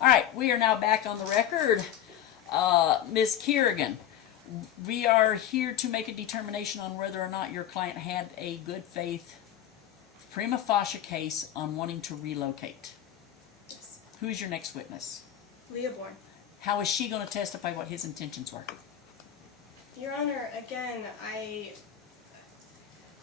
All right, we are now back on the record. Ms. Kerrigan, we are here to make a determination on whether or not your client had a good faith prima facie case on wanting to relocate. Yes. Who is your next witness? Leah Bourne. How is she going to testify what his intentions were? Your Honor, again,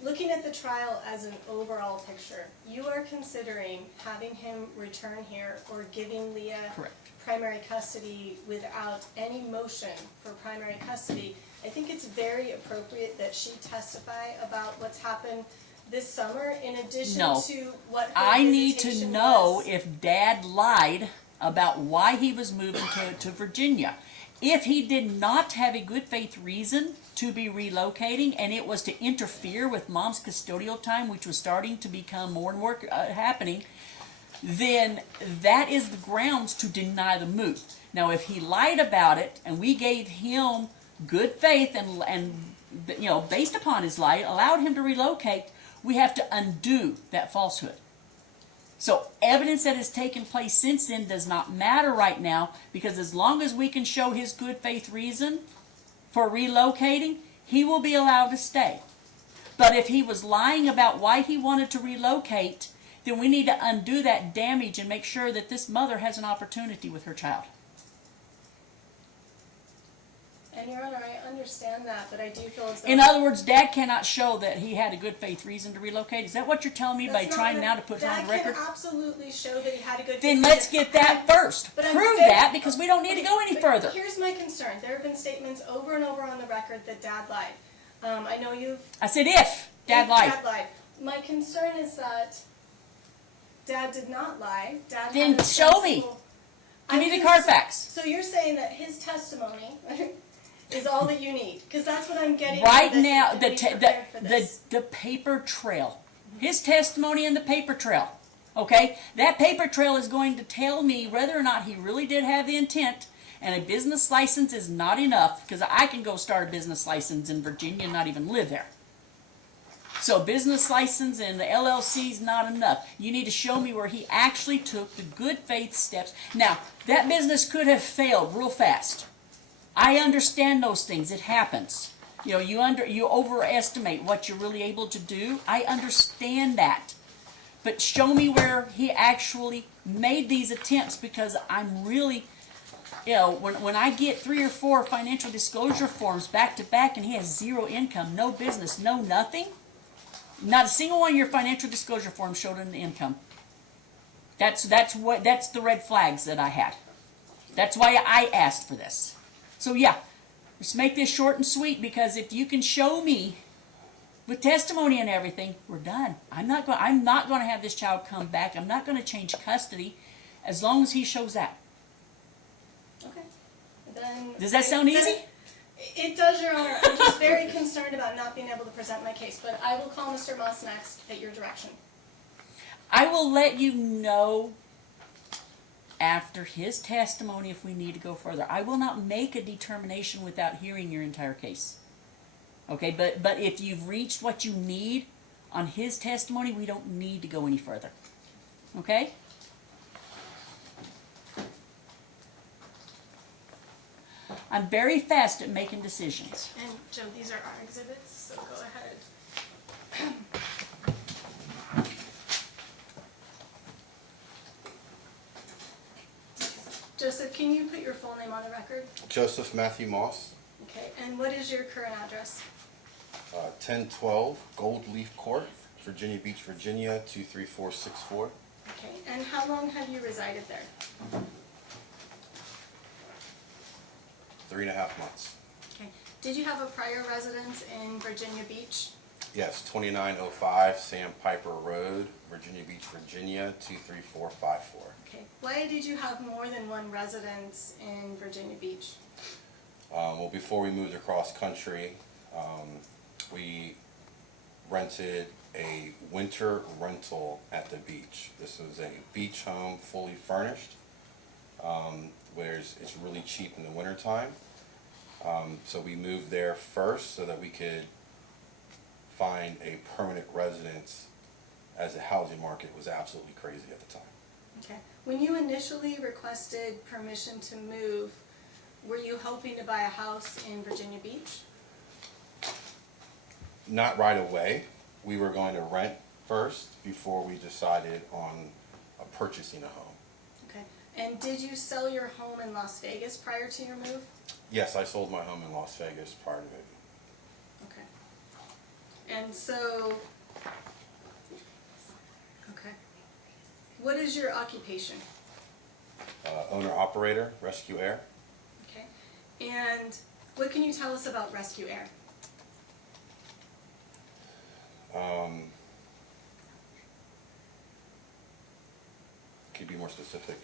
looking at the trial as an overall picture, you are considering having him return here or giving Leah Correct. primary custody without any motion for primary custody. I think it's very appropriate that she testify about what's happened this summer in addition to what her I need to visitation know was. if Dad lied about why he was moving to Virginia. If he did not have a good faith reason to be relocating and it was to interfere with Mom's custodial time, which was starting to become more and more happening, then that is the grounds to deny the move. Now, if he lied about it and we gave him good faith and you know, based upon his lie, allowed him to relocate, we have to undo that falsehood. So evidence that has taken place since then does not matter right now, because as long as we can show his good faith reason for relocating, he will be allowed to stay. But if he was lying about why he wanted to relocate, then we need to undo that damage and make sure that this mother has an opportunity with her child. And Your Honor, I understand that, but I do feel as though... In other words, Dad cannot show that he had a good faith reason to relocate. Is that what you're telling me by trying now to put it on the record? Dad can absolutely show that he had a good faith Then reason. let's get that first. But I'm Prove very- that, because we don't need to go any But further. Here's my concern. There have been statements over and over on the record that Dad lied. I know you've... I said if Dad lied. Dad lied. My concern is that Dad did not lie. Dad Then had a show me. sensible- Give me I'm the cons- Carfax. So you're saying that his testimony is all that you need? Because that's what I'm getting Right out of this, now, to be prepared for this. the paper trail, his testimony in the paper trail, okay? That paper trail is going to tell me whether or not he really did have the intent, and a business license is not enough, because I can go start a business license in Virginia and not even live there. So business license and the LLC is not enough. You need to show me where he actually took the good faith steps. Now, that business could have failed real fast. I understand those things. It happens. You know, you overestimate what you're really able to do. I understand that. But show me where he actually made these attempts, because I'm really, you know, when I get 3 or 4 financial disclosure forms back to back and he has zero income, no business, no nothing, not a single one of your financial disclosure forms showed an income. That's the red flags that I had. That's why I asked for this. So yeah, let's make this short and sweet, because if you can show me with testimony and everything, we're done. I'm not going to have this child come back. I'm not going to change custody as long as he shows that. Okay. Then Does that sound easy? It does, Your Honor. I'm just very concerned about not being able to present my case, but I will call Mr. Moss next at your direction. I will let you know after his testimony if we need to go further. I will not make a determination without hearing your entire case. Okay, but if you've reached what you need on his testimony, we don't need to go any further. Okay? I'm very fast at making decisions. And Joe, these are our exhibits, so go ahead. Joseph, can you put your full name on the record? Joseph Matthew Moss, Okay, and what is your current address? 1012 Gold Leaf Court, Virginia Beach, Virginia 23464. Okay, and how long have you resided there? 3.5 months. Okay, did you have a prior residence in Virginia Beach? Yes, 2905 Sam Piper Road, Virginia Beach, Virginia 23454. Okay, why did you have more than one residence in Virginia Beach? Well, before we moved across country, we rented a winter rental at the beach. This was a beach home, fully furnished, where it's really cheap in the wintertime. So we moved there first so that we could find a permanent residence, as the housing market was absolutely crazy at the time. Okay, When you initially requested permission to move, were you hoping to buy a house in Virginia Beach? Not right away. We were going to rent first before we decided on purchasing a home. Okay. And did you sell your home in Las Vegas prior to your move? Yes, I sold my home in Las Vegas prior to moving. Okay. And so, okay. What is your occupation? Owner-operator, Rescue Air. Okay. And what can you tell us about Rescue Air? Could you be more specific?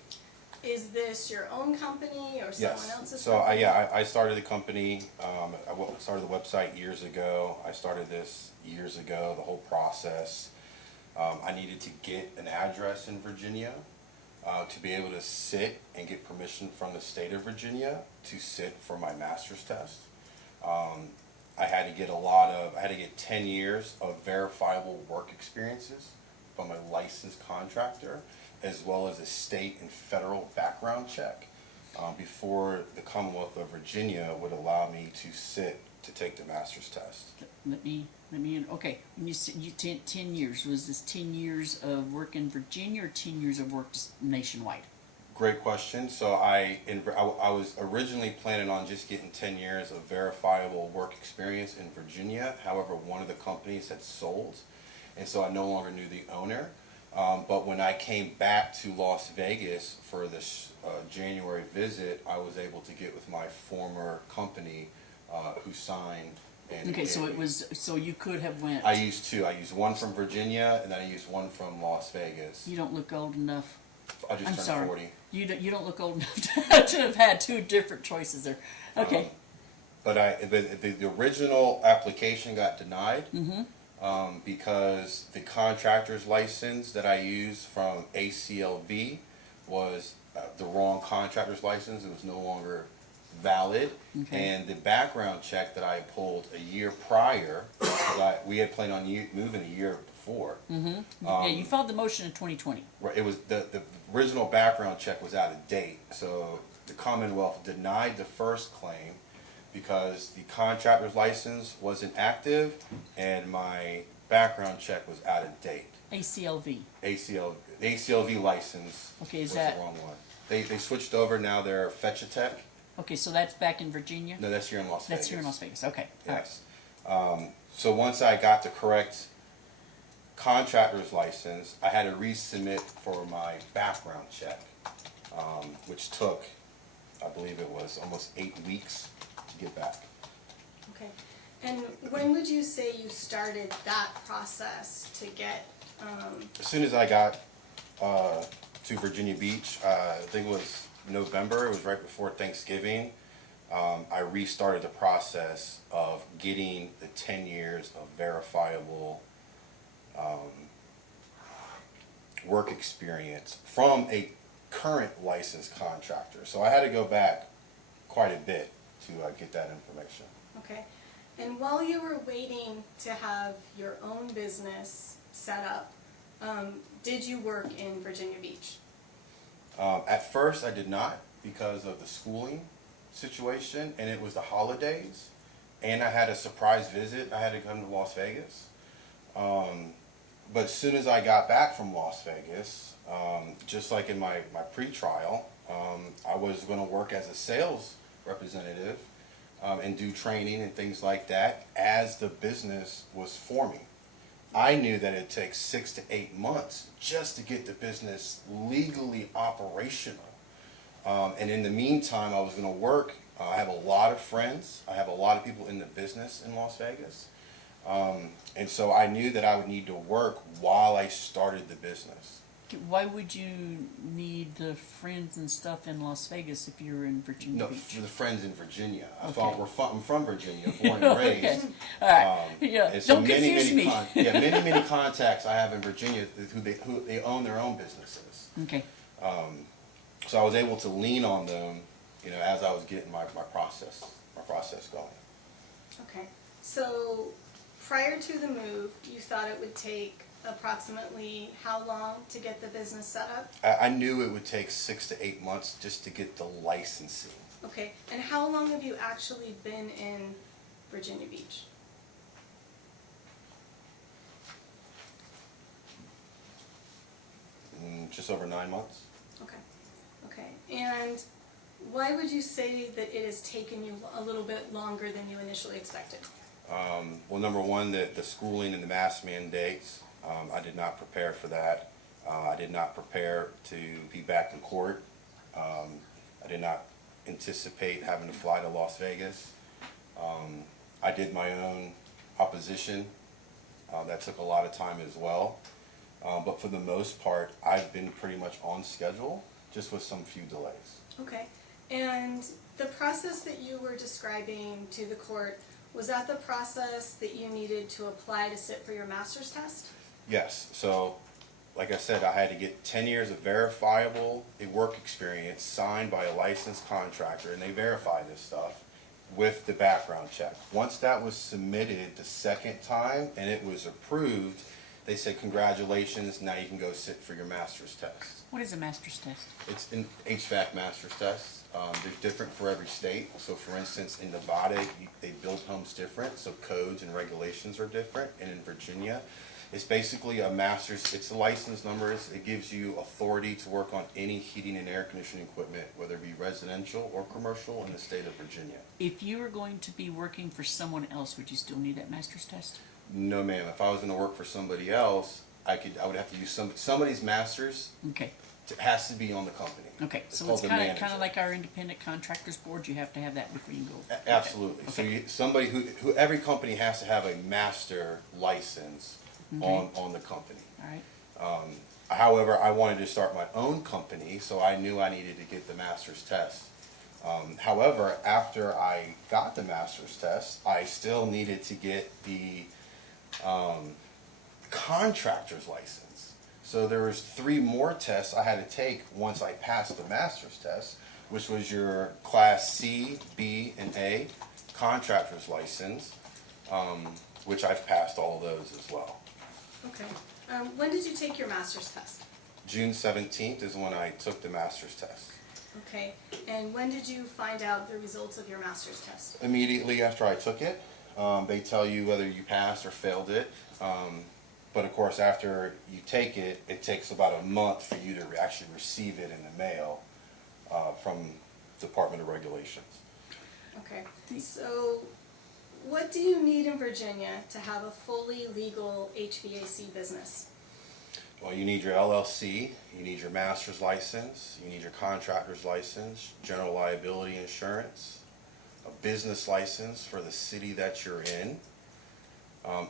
Is this your own company or someone Yes. else's So company? I started the company. I started the website years ago. I started this years ago. The whole process. I needed to get an address in Virginia to be able to sit and get permission from the state of Virginia to sit for my master's test. I had to get 10 years of verifiable work experiences from a licensed contractor, as well as a state and federal background check before the Commonwealth of Virginia would allow me to sit to take the master's test. Okay, when you said 10 years, was this 10 years of work in Virginia or 10 years of work nationwide? Great question. So I was originally planning on just getting 10 years of verifiable work experience in Virginia. However, one of the companies had sold, and so I no longer knew the owner. But when I came back to Las Vegas for this January visit, I was able to get with my former company who signed. And Okay, so you could have went. I used two. I used one from Virginia, and then I used one from Las Vegas. You don't look old enough. I just I'm turned sorry. 40. You don't look old enough to have had two different choices there. Okay. But the original application got denied because the contractor's license that I used from ACLV was the wrong contractor's license. It was no longer valid. Okay. And the background check that I pulled a year prior, we had planned on moving a year before. Yeah, you filed the motion in 2020. Right, it was the original background check was out of date, so the Commonwealth denied the first claim because the contractor's license wasn't active and my background check was out of date. ACLV. The ACLV license Okay, is was that- the wrong one. They switched over, now they're Fetch-A-Tech. Okay, so that's back in Virginia? No, that's here in Las Vegas. That's here in Las Vegas. Okay. All right. Yes. So once I got the correct contractor's license, I had to resubmit for my background check, which took, I believe it was almost 8 weeks to get back. Okay. And when would you say you started that process to get, As soon as I got to Virginia Beach, I think it was November, it was right before Thanksgiving, I restarted the process of getting the 10 years of verifiable work experience from a current licensed contractor. So I had to go back quite a bit to get that information. okay. And while you were waiting to have your own business set up, did you work in Virginia Beach? At first I did not because of the schooling situation, and it was the holidays, and I had a surprise visit. I had to come to Las Vegas. But as soon as I got back from Las Vegas, just like in my pre-trial, I was going to work as a sales representative and do training and things like that as the business was forming. I knew that it takes 6 to 8 months just to get the business legally operational. And in the meantime, I was going to work. I have a lot of friends. I have a lot of people in the business in Las Vegas. And so I knew that I would need to work while I started the business. Why would you need the friends and stuff in Las Vegas if you're in Virginia No, Beach? for the friends in Virginia. Okay. I'm from Virginia, born and raised. Okay. All right. Yeah. And so Don't confuse me. many contacts I have in Virginia who they own their own businesses. Okay. So I was able to lean on them, as I was getting my process going. Okay. So prior to the move, you thought it would take approximately how long to get the business set up? I knew it would take 6 to 8 months just to get the licensing. Okay, and how long have you actually been in Virginia Beach? Just over 9 months. Okay, okay, and why would you say that it has taken you a little bit longer than you initially expected? Well, number one, the schooling and the mask mandates, I did not prepare for that. I did not prepare to be back in court. I did not anticipate having to fly to Las Vegas. I did my own opposition. That took a lot of time as well. But for the most part, I've been pretty much on schedule, just with some few delays. Okay, and the process that you were describing to the court, was that the process that you needed to apply to sit for your master's test? Yes, so like I said, I had to get 10 years of verifiable work experience signed by a licensed contractor, and they verify this stuff with the background check. Once that was submitted the second time and it was approved, they said, congratulations, now you can go sit for your master's test. What is a master's test? It's an HVAC master's test. They're different for every state. So for instance, in Nevada, they build homes different, so codes and regulations are different. And in Virginia, it's basically a master's, it's a license number. It gives you authority to work on any heating and air conditioning equipment, whether it be residential or commercial in the state of Virginia. If you were going to be working for someone else, would you still need that master's test? No, ma'am. If I was going to work for somebody else, I would have to use somebody's master's. Okay. It has to be on the company. Okay, It's so called it's the kind of manager. like our independent contractors board. You have to have that before you can go. Absolutely. So Okay. somebody who every company has to have a master license on the company. All right. However, I wanted to start my own company, so I knew I needed to get the master's test. However, after I got the master's test, I still needed to get the contractor's license. So there was 3 more tests I had to take once I passed the master's test, which was your Class C, B, and A contractor's license, which I've passed all of those as well. Okay, when did you take your master's test? June 17th is when I took the master's test. Okay, and when did you find out the results of your master's test? Immediately after I took it, they tell you whether you passed or failed it. But of course, after you take it, it takes about a month for you to actually receive it in the mail from Department of Regulations. Okay, so what do you need in Virginia to have a fully legal HVAC business? Well, you need your LLC, you need your master's license, you need your contractor's license, general liability insurance, a business license for the city that you're in,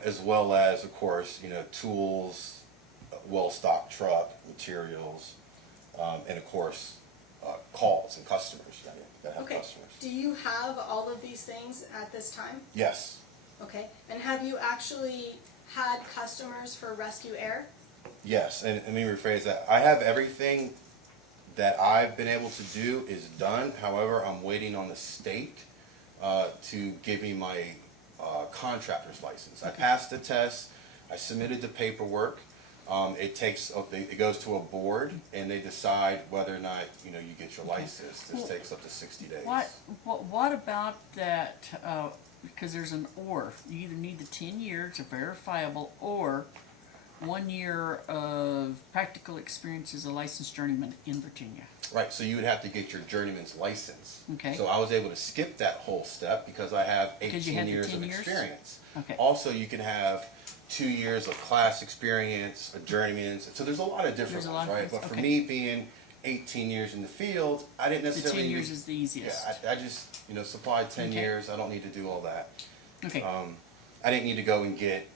as well as, of course, tools, a well-stocked truck, materials, and of course, calls and customers. You gotta have Okay, customers. do you have all of these things at this time? Yes. Okay, and have you actually had customers for Rescue Air? Yes, and let me rephrase that. I have everything that I've been able to do is done. However, I'm waiting on the state to give me my contractor's license. I passed the test. I submitted the paperwork. It goes to a board, and they decide whether or not you get your license. This takes up to 60 days. What about that? Because there's an or. You either need the 10 years of verifiable or 1 year of practical experience as a licensed journeyman in Virginia. Right, so you would have to get your journeyman's license. Okay. So I was able to skip that whole step because I have Because you 18 had the years 10 of years? experience. Okay. Also, you can have 2 years of class experience, a journeyman's. So there's a lot of different There's a ones, lot of right? things, But for okay. me being 18 years in the field, I didn't The necessarily 10 years is the easiest. Yeah, I just supplied 10 Okay. years. I don't need to do all that. Okay. I didn't need to go and get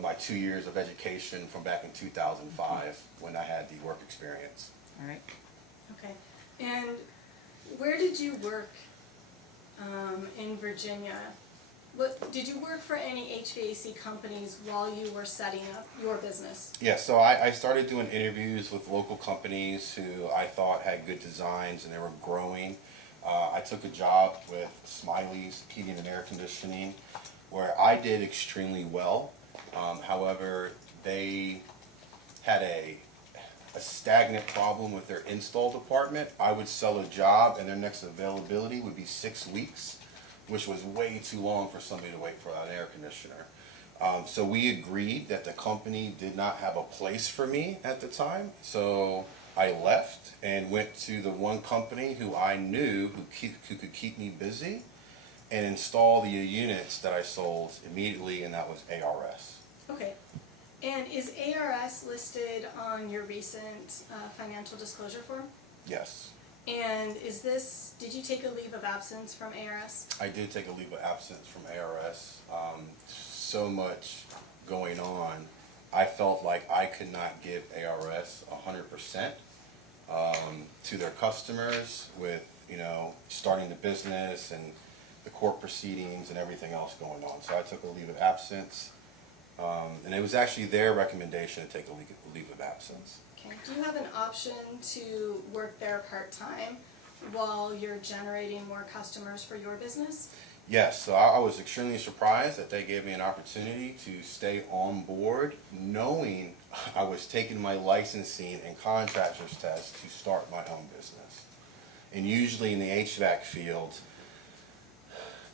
my 2 years of education from back in 2005 when I had the work experience. All right. Okay, and where did you work in Virginia? Did you work for any HVAC companies while you were setting up your business? Yeah, so I started doing interviews with local companies who I thought had good designs and they were growing. I took a job with Smiley's Heating and Air Conditioning where I did extremely well. However, they had a stagnant problem with their install department, I would sell a job and their next availability would be 6 weeks, which was way too long for somebody to wait for an air conditioner. So we agreed that the company did not have a place for me at the time, so I left and went to the one company who I knew who could keep me busy and install the units that I sold immediately, and that was ARS. Okay. And is ARS listed on your recent financial disclosure form? Yes. And did you take a leave of absence from ARS? I did take a leave of absence from ARS. So much going on, I felt like I could not give ARS 100% to their customers with, starting the business and the court proceedings and everything else going on. So I took a leave of absence. And it was actually their recommendation to take a leave of absence. Okay. Do you have an option to work there part-time while you're generating more customers for your business? Yes, so I was extremely surprised that they gave me an opportunity to stay on board, knowing I was taking my licensing and contractor's test to start my own business. And usually in the HVAC field,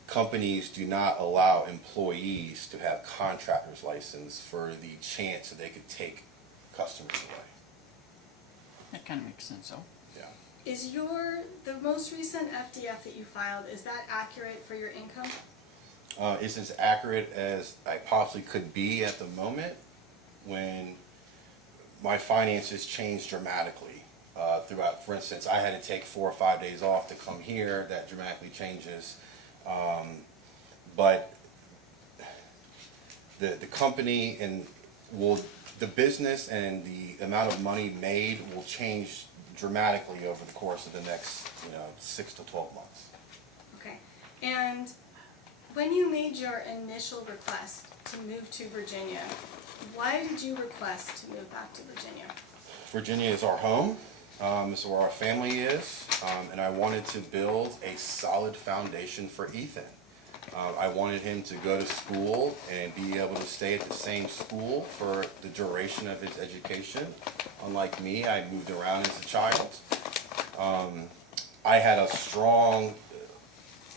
companies do not allow employees to have contractor's license for the chance that they could take customers away. That kind of makes sense, though. Yeah. Is the most recent FDF that you filed, is that accurate for your income? It's as accurate as I possibly could be at the moment when my finances changed dramatically throughout. For instance, I had to take 4 or 5 days off to come here. That dramatically changes. But the company and the business and the amount of money made will change dramatically over the course of the next 6 to 12 months. Okay. And when you made your initial request to move to Virginia, why did you request to move back to Virginia? Virginia is our home. This is where our family is, and I wanted to build a solid foundation for Ethan. I wanted him to go to school and be able to stay at the same school for the duration of his education. Unlike me, I moved around as a child. I had a strong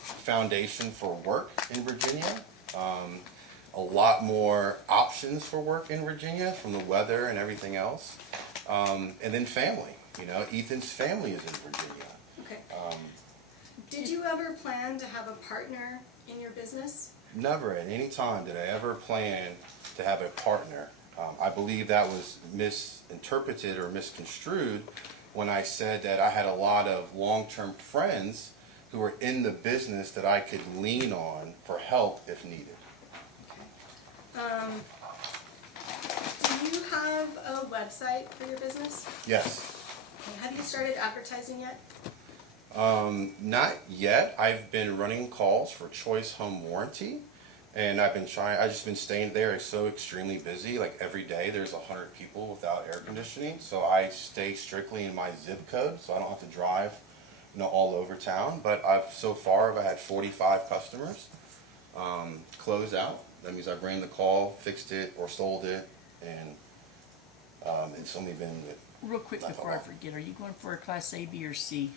foundation for work in Virginia. A lot more options for work in Virginia from the weather and everything else. And then family. Ethan's family is in Virginia. Okay. Did you ever plan to have a partner in your business? Never at any time did I ever plan to have a partner. I believe that was misinterpreted or misconstrued when I said that I had a lot of long-term friends who were in the business that I could lean on for help if needed. Do you have a website for your business? Yes. Okay. Have you started advertising yet? Not yet. I've been running calls for Choice Home Warranty, and I've just been staying there. It's so extremely busy. Like every day there's 100 people without air conditioning, so I stay strictly in my zip code, so I don't have to drive, all over town. But so far I've had 45 customers close out. That means I ran the call, fixed it, or sold it, and it's only been Real quick before I forget, are you going for a Class A, B, or C?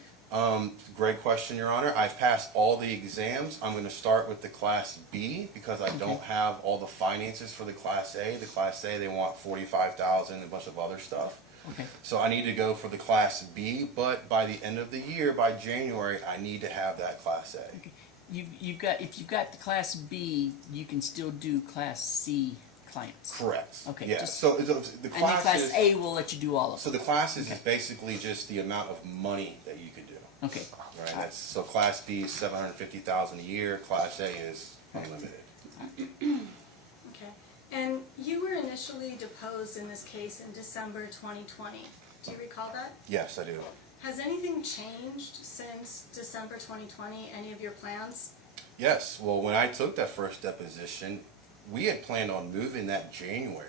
Great question, Your Honor. I've passed all the exams. I'm going to start with the Class B because I don't have all the finances for the Class A. The Class A, they want $45,000 and a bunch of other stuff. Okay. So I need to go for the Class B, but by the end of the year, by January, I need to have that Class A. Okay. If you've got the Class B, you can still do Class C clients. Correct. Okay. Yeah. Just, So the and then classes. Class A will let you do all of So them. the classes is basically just the amount of money that you could do. Okay. Right. So Class B is $750,000 a year. Class A is unlimited. Okay. And you were initially deposed in this case in December 2020. Do you recall that? Yes, I do. Has anything changed since December 2020? Any of your plans? Yes. Well, when I took that first deposition, we had planned on moving that January.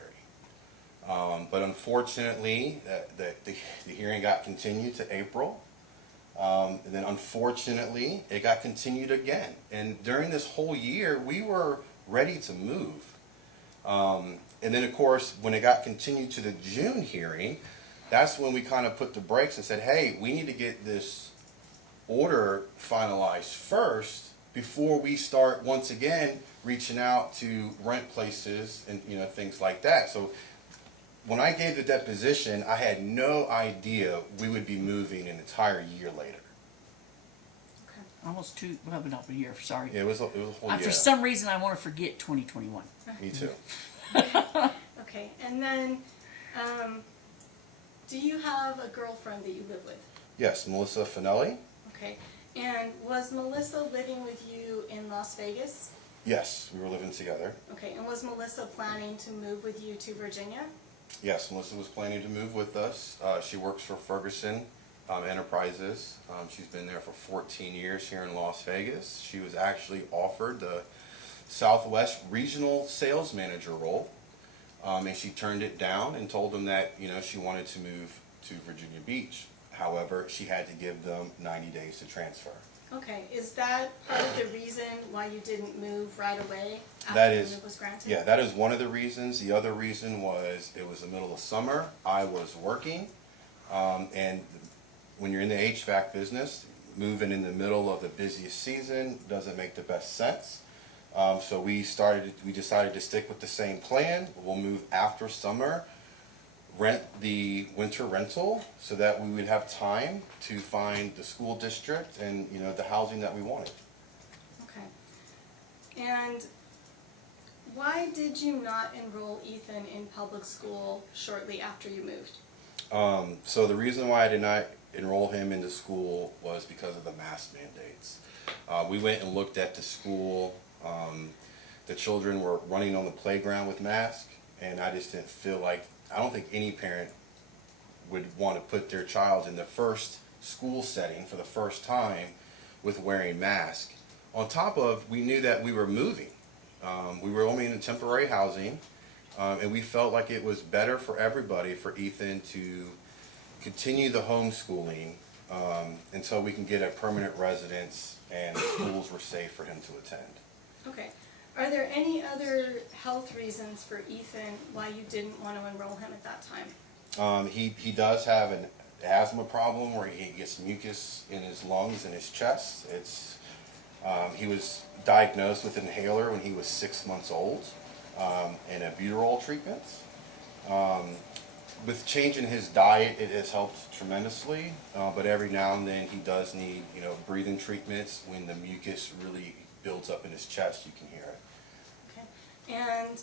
But unfortunately, the hearing got continued to April. And then unfortunately, it got continued again. And during this whole year, we were ready to move. And then, of course, when it got continued to the June hearing, that's when we kind of put the brakes and said, hey, we need to get this order finalized first before we start once again reaching out to rent places and, you know, things like that. So when I gave the deposition, I had no idea we would be moving an entire year later. Almost two, well, not a year, sorry. Yeah, it was a whole year. For some reason, I want to forget 2021. Me too. Okay, and then, do you have a girlfriend that you live with? Yes, Melissa Finelli. Okay, and was Melissa living with you in Las Vegas? Yes, we were living together. Okay, and was Melissa planning to move with you to Virginia? Yes, Melissa was planning to move with us. She works for Ferguson Enterprises. She's been there for 14 years here in Las Vegas. She was actually offered the Southwest Regional Sales Manager role, and she turned it down and told them that, you know, she wanted to move to Virginia Beach. However, she had to give them 90 days to transfer. Okay, is that part of the reason why you didn't move right away That after is, the move was granted? yeah, that is one of the reasons. The other reason was it was the middle of summer. I was working, and when you're in the HVAC business, moving in the middle of the busiest season doesn't make the best sense. So we decided to stick with the same plan. We'll move after summer, rent the winter rental so that we would have time to find the school district and, you know, the housing that we wanted. Okay. And why did you not enroll Ethan in public school shortly after you moved? So the reason why I did not enroll him into school was because of the mask mandates. We went and looked at the school. The children were running on the playground with masks, and I just didn't feel like, I don't think any parent would want to put their child in the first school setting for the first time with wearing masks. On top of, we knew that we were moving. We were only in temporary housing, and we felt like it was better for everybody for Ethan to continue the homeschooling until we can get a permanent residence and the schools were safe for him to attend. Okay. Are there any other health reasons for Ethan why you didn't want to enroll him at that time? He does have an asthma problem where he gets mucus in his lungs and his chest. He was diagnosed with an inhaler when he was 6 months old and albuterol treatments. With changing his diet, it has helped tremendously, but every now and then he does need, you know, breathing treatments. When the mucus really builds up in his chest, you can hear it. Okay. And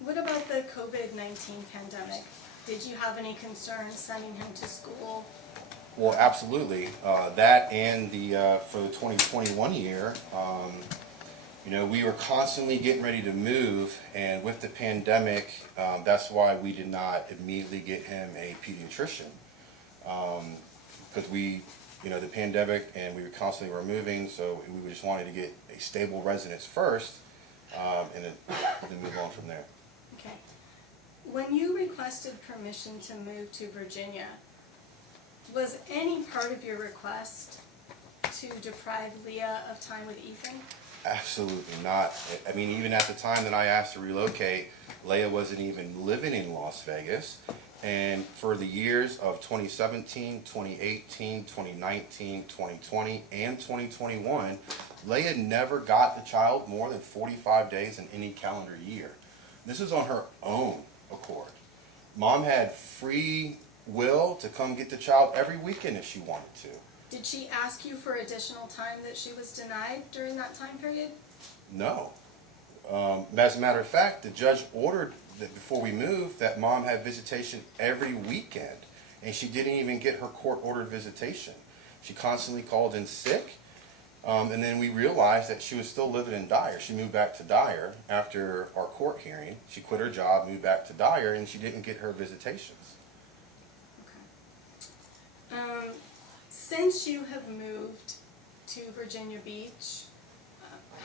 what about the COVID-19 pandemic? Did you have any concerns sending him to school? Well, absolutely. That and for the 2021 year, you know, we were constantly getting ready to move, and with the pandemic, that's why we did not immediately get him a pediatrician. Because you know, the pandemic, and we were constantly moving, so we just wanted to get a stable residence first, and then move on from there. Okay. When you requested permission to move to Virginia, was any part of your request to deprive Leah of time with Ethan? Absolutely not. I mean, even at the time that I asked to relocate, Leia wasn't even living in Las Vegas. And for the years of 2017, 2018, 2019, 2020, and 2021, Leia never got the child more than 45 days in any calendar year. This is on her own accord. Mom had free will to come get the child every weekend if she wanted to. Did she ask you for additional time that she was denied during that time period? No. As a matter of fact, the judge ordered that before we moved that Mom had visitation every weekend, and she didn't even get her court-ordered visitation. She constantly called in sick, and then we realized that she was still living in Dyer. She moved back to Dyer after our court hearing. She quit her job, moved back to Dyer, and she didn't get her visitations. Okay. Since you have moved to Virginia Beach,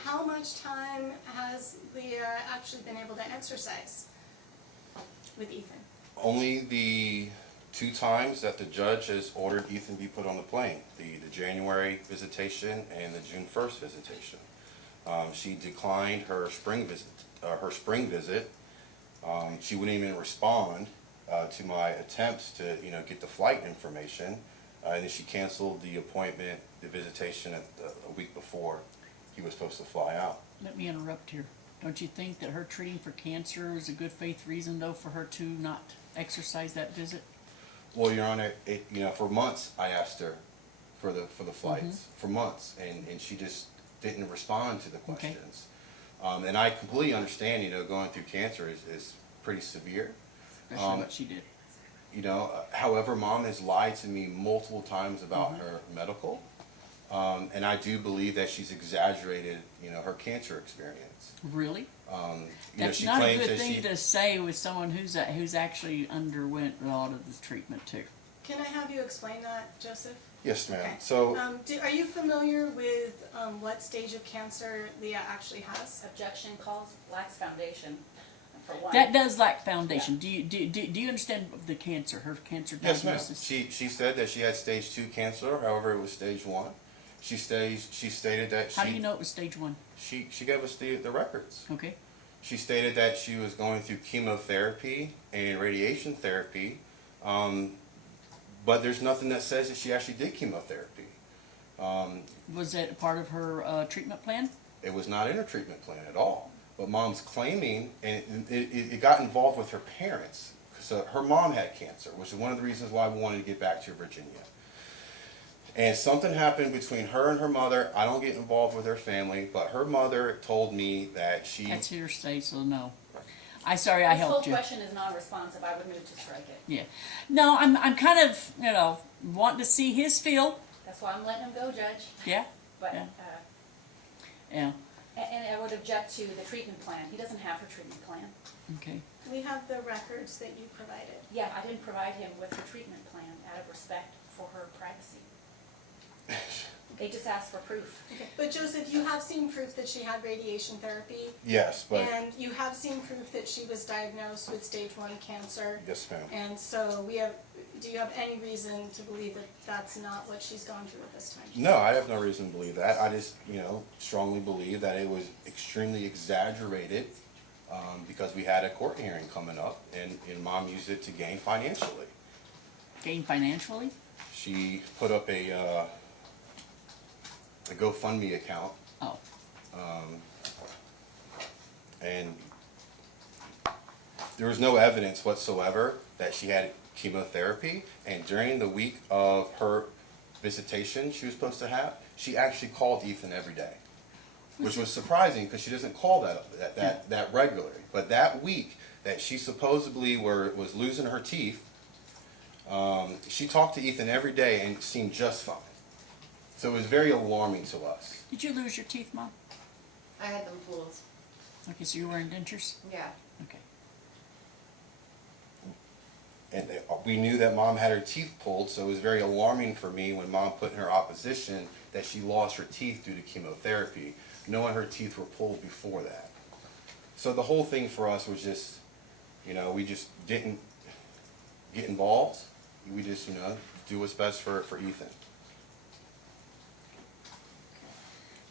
how much time has Leah actually been able to exercise with Ethan? Only the 2 times that the judge has ordered Ethan be put on the plane, the January visitation and the June 1st visitation. She declined her spring visit She wouldn't even respond to my attempts to, get the flight information. And then she canceled the appointment, the visitation a week before he was supposed to fly out. Let me interrupt here. Don't you think that her treating for cancer is a good faith reason, though, for her to not exercise that visit? Well, Your Honor, for months I asked her for the flights, for months, and she just didn't respond to the questions. And I completely understand, going through cancer is pretty severe. Especially what she did. However, Mom has lied to me multiple times about her medical, and I do believe that she's exaggerated, her cancer experience. Really? That's she not a claims good that thing to say with someone who's actually underwent a lot of the treatment too. Can I have you explain that, Joseph? Yes, ma'am. Okay. So, Are you familiar with what stage of cancer Leah actually has? Objection calls, lacks foundation, for one. That does lack foundation. Do you understand the cancer, her cancer yes, ma'am. diagnosis? She said that she had stage 2 cancer. However, it was stage 1. She stated that How do you know it was stage 1? She gave us the records. Okay. She stated that she was going through chemotherapy and radiation therapy, but there's nothing that says that she actually did chemotherapy. Was that part of her treatment plan? It was not in her treatment plan at all. But Mom's claiming, and it got involved with her parents. So her mom had cancer, which is one of the reasons why we wanted to get back to Virginia. And something happened between her and her mother. I don't get involved with her family, but her mother told me that she... That's hearsay, so no. I helped you. This whole question is non-responsive. I would move to strike it. Yeah. No, I'm kind of, wanting to see his feel. That's why I'm letting him go, Judge. Yeah. But, Yeah. Yeah. and I would object to the treatment plan. He doesn't have a treatment plan. Okay. We have the records that you provided. Yeah, I didn't provide him with a treatment plan out of respect for her privacy. They just asked for proof. Okay. But Joseph, you have seen proof that she had radiation therapy. Yes, but... And you have seen proof that she was diagnosed with stage 1 cancer. Yes, ma'am. And so do you have any reason to believe that that's not what she's gone through at this time? No, I have no reason to believe that. I just, strongly believe that it was extremely exaggerated because we had a court hearing coming up, and Mom used it to gain financially. Gain financially? She put up a GoFundMe account, Oh. and there was no evidence whatsoever that she had chemotherapy, and during the week of her visitation she was supposed to have, she actually called Ethan every day, which was surprising because she doesn't call that regularly. But that week that she supposedly was losing her teeth, she talked to Ethan every day and seemed just fine. So it was very alarming to us. Did you lose your teeth, Mom? I had them pulled. Okay, so you were wearing dentures? Yeah. Okay. And we knew that Mom had her teeth pulled, so it was very alarming for me when Mom put in her opposition that she lost her teeth due to chemotherapy, knowing her teeth were pulled before that. So the whole thing for us was just, we just didn't get involved. We just, do what's best for Ethan.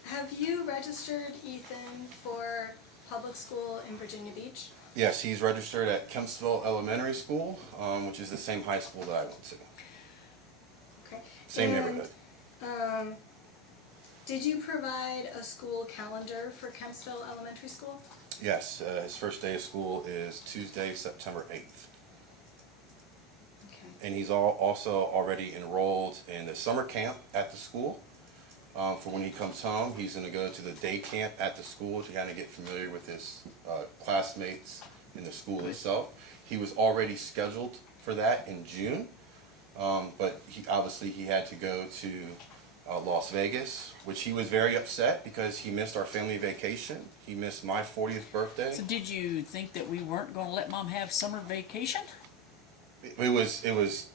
Have you registered Ethan for public school in Virginia Beach? Yes, he's registered at Kempsville Elementary School, which is the same high school that I went to. Okay. Same And, neighborhood. Did you provide a school calendar for Kempsville Elementary School? Yes, his first day of school is Tuesday, September 8th. Okay. And he's also already enrolled in the summer camp at the school. For when he comes home, he's going to go to the day camp at the school to kind of get familiar with his classmates in the school itself. He was already scheduled for that in June, but he had to go to Las Vegas, which he was very upset because he missed our family vacation. He missed my 40th birthday. So did you think that we weren't going to let Mom have summer vacation? It was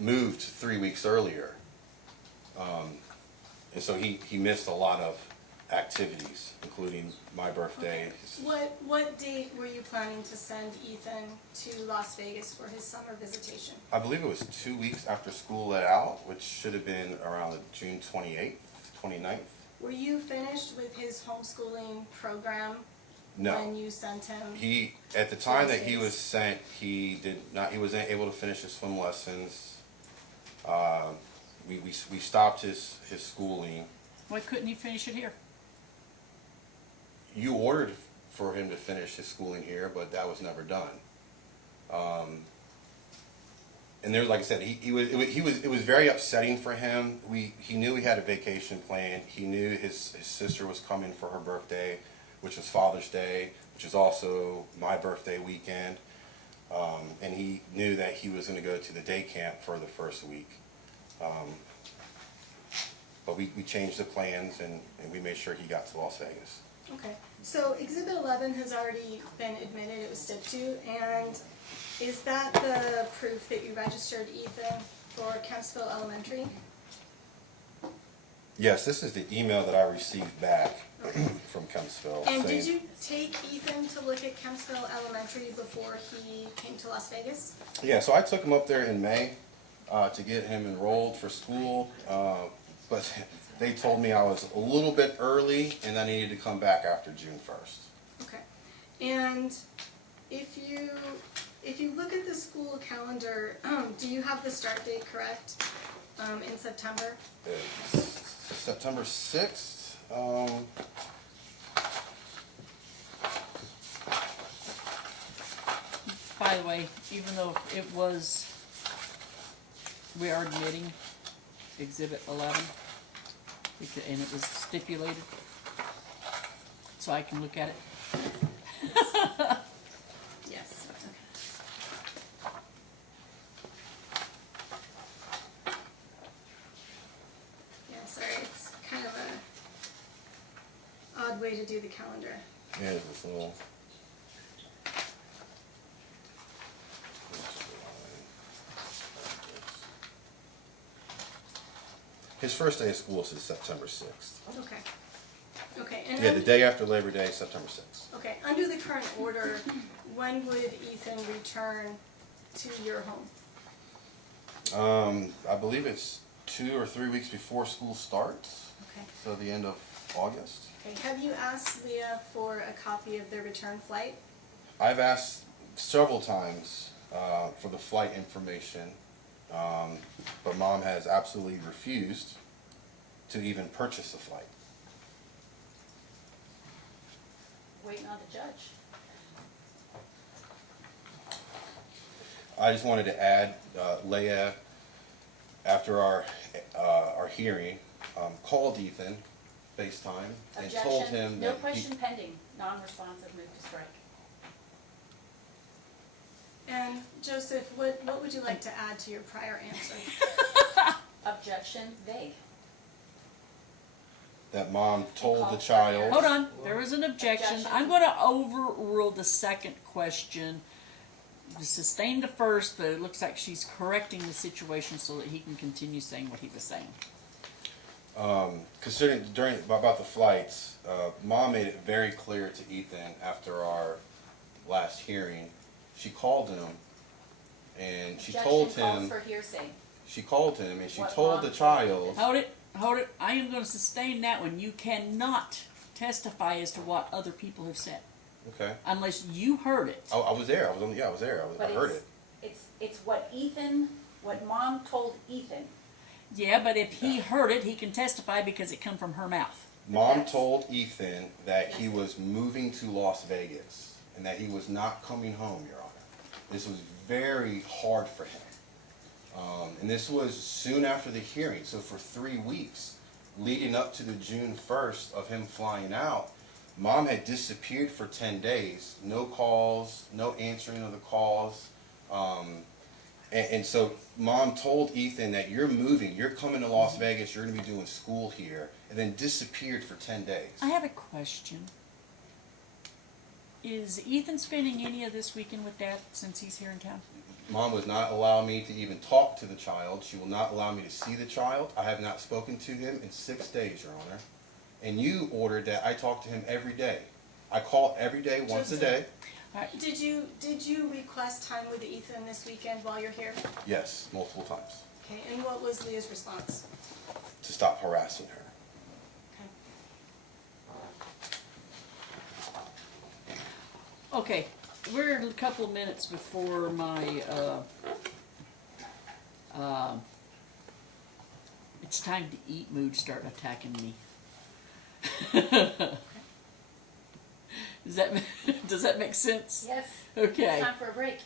moved 3 weeks earlier. And so he missed a lot of activities, including my birthday. What date were you planning to send Ethan to Las Vegas for his summer visitation? I believe it was 2 weeks after school let out, which should have been around June 28th, 29th. Were you finished with his homeschooling program No. when you sent him? He, at the time that he States. was sent, he did not, he wasn't able to finish his swim lessons. We stopped his schooling. Why couldn't he finish it here? You ordered for him to finish his schooling here, but that was never done. And there, like I said, it was very upsetting for him. He knew he had a vacation planned. He knew his sister was coming for her birthday, which was Father's Day, which is also my birthday weekend. And he knew that he was going to go to the day camp for the first week. But we changed the plans and we made sure he got to Las Vegas. Okay, so Exhibit 11 has already been admitted, it was stepped to, and is that the proof that you registered Ethan for Kempsville Elementary? Yes, this is the email that I received back from Kempsville. And did saying- you take Ethan to look at Kempsville Elementary before he came to Las Vegas? Yeah, so I took him up there in May to get him enrolled for school, but they told me I was a little bit early and I needed to come back after June 1st. Okay, and if you look at the school calendar, do you have the start date correct in September? It's September 6th. By the way, even though it was, we are admitting Exhibit 11, and it was stipulated, so I can look at it. Yes. Yeah, sorry, it's kind of a odd way to do the calendar. Yeah, it's this little. His first day of school is September 6th. Okay. Okay, and Yeah, then, the day after Labor Day, September 6th. okay, under the current order, when would Ethan return to your home? I believe it's 2 or 3 weeks before school starts, Okay. so the end of August. Okay, have you asked Leah for a copy of the return flight? I've asked several times for the flight information, but Mom has absolutely refused to even purchase a flight. Waiting on the judge. I just wanted to add, Leah, after our hearing, called Ethan, FaceTime, and told him Objection, no that he, question pending, non-responsive, move to strike. And Joseph, what would you like to add to your prior answer? Objection, vague. that Mom told the Call for child. Hold on, there was an objection. Objection. I'm gonna overrule the second question. Sustain the first, but it looks like she's correcting the situation so that he can continue saying what he was saying. Considering about the flights, Mom made it very clear to Ethan after our last hearing. She called him and she told Objection calls him. for hearsay. She called him and she What told Mom the told child. Hold it, hold it. I am gonna sustain that one. You cannot testify as to what other people have said, Okay. unless you heard it. I was there. I was on. Yeah, I was there. I But heard it. It's what Mom told Ethan. Yeah, but if he heard it, he can testify because it come from her mouth. Mom Yes. told Ethan that he was moving to Las Vegas and that he was not coming home, Your Honor. This was very hard for him. And this was soon after the hearing, so for 3 weeks, leading up to the June 1st of him flying out, Mom had disappeared for 10 days. No calls, no answering of the calls. And so Mom told Ethan that you're moving, you're coming to Las Vegas, you're going to be doing school here, and then disappeared for 10 days. I have a question. Is Ethan spending any of this weekend with Dad since he's here in town? Mom would not allow me to even talk to the child. She will not allow me to see the child. I have not spoken to him in 6 days, Your Honor. And you ordered that I talk to him every day. I call every day, once a day. Did you request time with Ethan this weekend while you're here? Yes, multiple times. Okay, and what was Leah's response? To stop harassing her. Okay. Okay, we're a couple of minutes before my, it's time to eat mood start attacking me. Does that make sense? Yes. Okay. It's time for a break.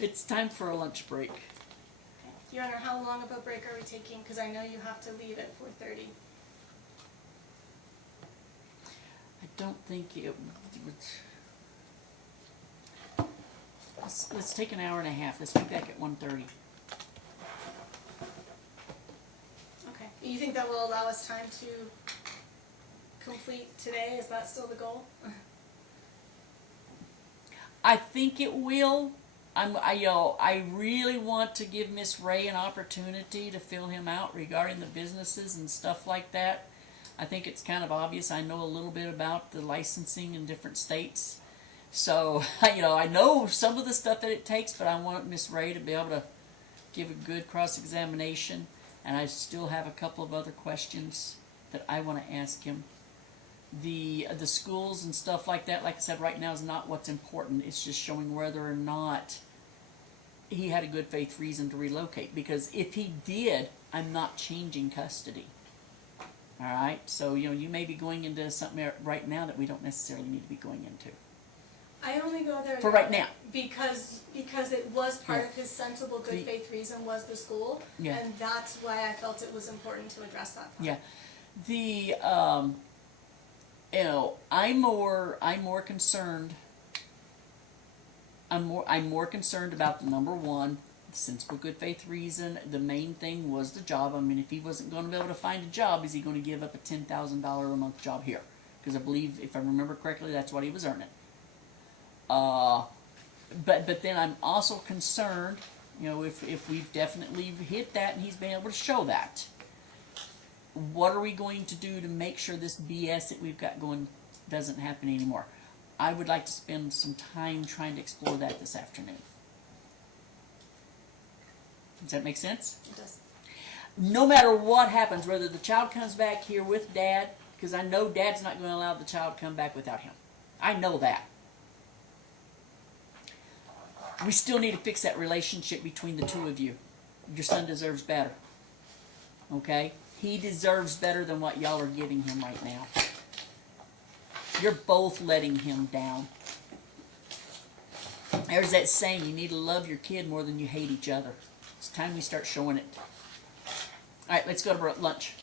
It's time for a lunch break. Your Honor, how long of a break are we taking? Because I know you have to leave at 4:30. I don't think it would. Let's take an hour and a half. Let's be back at 1:30. Okay. You think that will allow us time to complete today? Is that still the goal? I think it will. I really want to give Miss Ray an opportunity to fill him out regarding the businesses and stuff like that. I think it's kind of obvious. I know a little bit about the licensing in different states. So, I know some of the stuff that it takes, but I want Miss Ray to be able to give a good cross-examination. And I still have a couple of other questions that I want to ask him. The schools and stuff like that, like I said, right now is not what's important. It's just showing whether or not he had a good faith reason to relocate. Because if he did, I'm not changing custody. All right? So, you may be going into something right now that we don't necessarily need to be going into. I only go there For right now. because it was part Yeah. of his sensible good faith reason was the school, Yeah. and that's why I felt it was important to address that part. Yeah. The I'm more concerned. I'm more concerned about the number one, sensible good faith reason. The main thing was the job. I mean, if he wasn't going to be able to find a job, is he going to give up a $10,000 a month job here? Because I believe, if I remember correctly, that's what he was earning. But then I'm also concerned, if we've definitely hit that and he's been able to show that. What are we going to do to make sure this BS that we've got going doesn't happen anymore? I would like to spend some time trying to explore that this afternoon. Does that make sense? It does. No matter what happens, whether the child comes back here with Dad, because I know Dad's not going to allow the child to come back without him. I know that. We still need to fix that relationship between the two of you. Your son deserves better. Okay? He deserves better than what y'all are giving him right now. You're both letting him down. There's that saying, you need to love your kid more than you hate each other. It's time we start showing it. Alright, let's go to lunch.